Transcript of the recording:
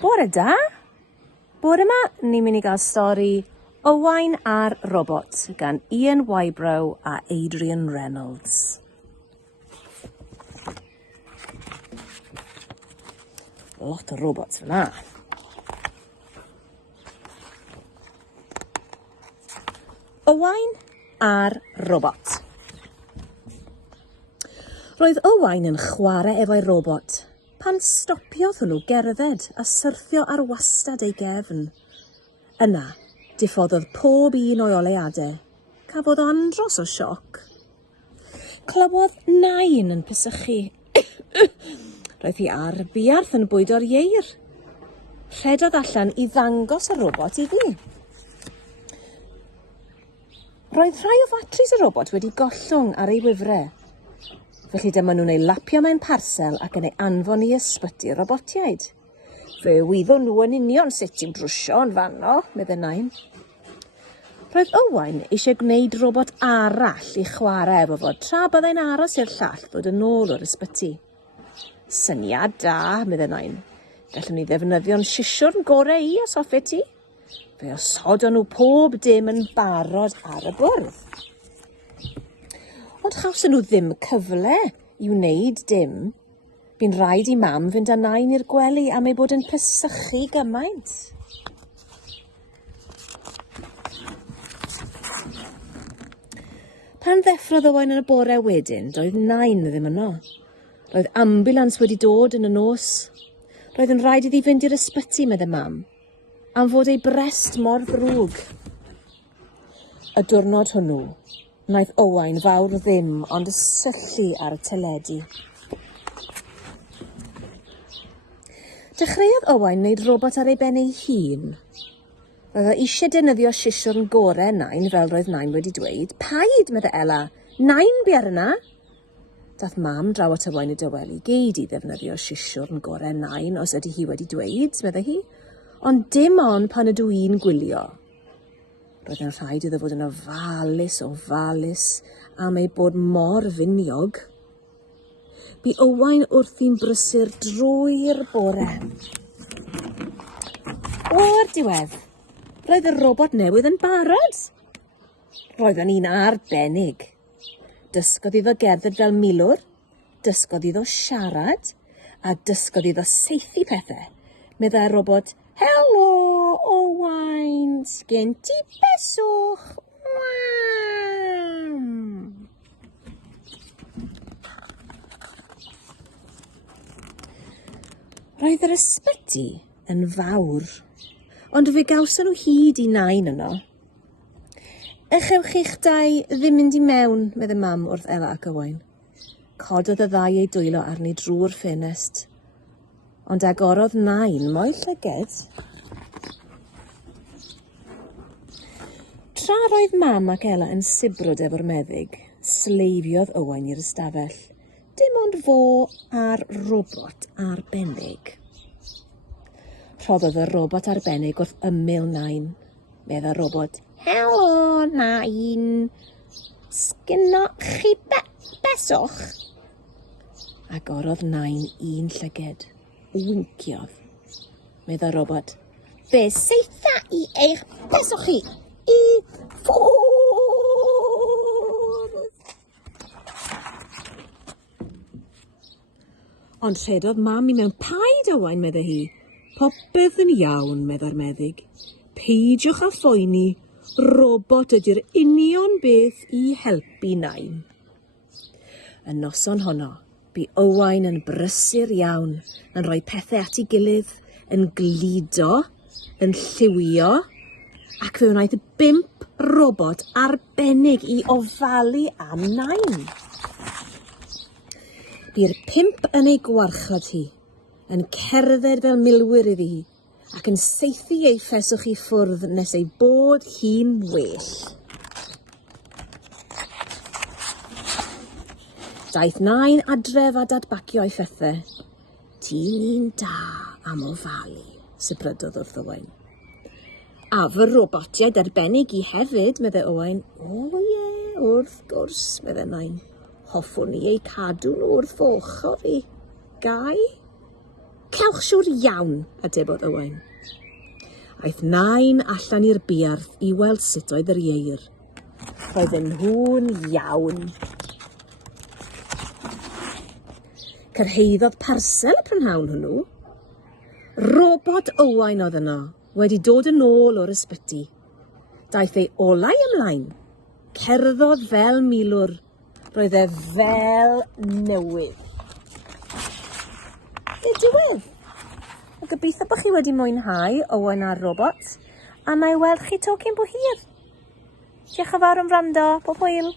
Bore da. Bore yma, ni'n mynd I gael stori Owain a'r robot gan Whybrow a Adrian Reynolds. Lot o robots fyna. Owain a'r robot. Roedd Owain yn chwarae efo'i robot pan stopiodd hwnnw gerdded a syrthio ar wastad ei gefn. Yna, diffoddodd pob un o'i oleuadau. Cafodd o andros o sioc. Clywodd nain yn pysychu. Roedd hi ar buarth yn bwydo'r ieir. Rhedodd allan I ddangos y robot I fi. Roedd rhai o ffatris y robot wedi gollwng ar ei wifrau. Felly dyma nhw'n ei lapio mewn parsel ac yn ei anfon I ysbyty robotiaid. Fe wyddon nhw yn union sut I'w drwsio yn fanno, medde nain. Roedd Owain eisiau gwneud robot arall I chwarae efo fo tra byddai'n aros i'r llall ddod yn ôl o'r ysbyty. Syniad da, medde nain. Gallwn ni ddefnyddio'n sisiwrn gorau I os hoffe ti. Fe osodon nhw pob dim yn barod ar y bwrdd. Ond chawson nhw ddim cyfle I wneud dim. Bu'n rhaid I mam fynd â nain i'r gwely am ei bod yn pysychu gymaint. Pan ddeffrodd Owain yn y bore wedyn, doedd nain ddim yno. Roedd ambulans wedi dod yn y nos. Roedd yn rhaid iddi fynd i'r ysbyty, medde mam, am fod ei brest mor ddrwg. Y diwrnod hwnnw, wnaeth Owain fawr ddim ond syllu ar y teledu. Dechreuodd Owain wneud robot ar ei ben ei hun. Roedd o eisiau defnyddio sisiwrn gorau nain fel roedd nain wedi dweud. Paid, medde Ella, nain bu ar yna. Dath mam draw at Owain I dyweli. Geid I ddefnyddio sisiwrn gorau nain os ydy hi wedi dweud, medde hi. Ond dim ond pan ydw i'n gwylio. Roedd yn rhaid iddo fod yn ofalus am ei bod mor finiog. Bu Owain wrthi'n brysur drwy'r bore. O'r diwedd, roedd y robot newydd yn barod. Roedd yn un arbennig. Dysgodd iddo gerdded fel milwr, dysgodd iddo siarad, a dysgodd iddo saethu pethau. Meddai'r robot, helo, Owain, sgen ti beswch. Roedd yr ysbyty yn fawr, ond fe gawson nhw hyd I nain yno. Echewch chi'ch dau ddim mynd I mewn, medde mam wrth Ella ac Owain. Cododd y ddau ei dwylo arni drwy'r ffenest, ond agorodd nain mo'i llyged. Tra roedd mam ac Ella yn sibrwd efo'r meddyg, sleifiodd Owain i'r ystafell. Dim ond fo a'r robot arbennig. Rhoddodd y robot arbennig wrth ymyl nain. Medda'r robot, helo, nain. Sgynno chi beswch? Agorodd nain un llyged. Winciodd. Medda'r robot, be seitha I eich beswch chi? I ffwrdd! Ond rhedodd mam I mewn paid Owain, medde hi. Popeth yn iawn, medda'r meddyg. Peidiwch â phoeni, robot ydy'r union beth I helpu nain. Y noson honno, bu Owain yn brysur iawn, yn rhoi pethau at ei gilydd, yn glido, yn lliwio, ac fe wnaeth 5 robot arbennig I ofalu am nain. Bu'r 5 yn ei gwarchod hi, yn cerdded fel milwyr iddi hi, ac yn saethu ei ffeswch I ffwrdd nes ei bod hi'n well. Daeth nain adref a dadbacio ei phethau. Ti'n un da am ofalu, sybrydodd wrth Owain. A fy robotiaid arbennig I hefyd, medde Owain. O ie, wrth gwrs, medde nain. Hoffwn I ei cadw nhw wrth fy ochr I. Gai? Cewch siwr iawn, atebodd Owain. Aeth nain allan i'r biarth i weld sut oedd yr ieir. Roedden nhw'n iawn. Cyrhaeddodd parsel y prynhawn hwnnw. Robot Owain oedd yno, wedi dod yn ôl o'r ysbyty. Daeth ei olau ymlaen. Cerddodd fel milwr. Roedd e fel newydd. Diwedd. Gobeithio bod chi wedi mwynhau Owain a'r robot, a na i weld chi to cyn bo hir. Diolch yn fawr am wrando. Pob hwyl.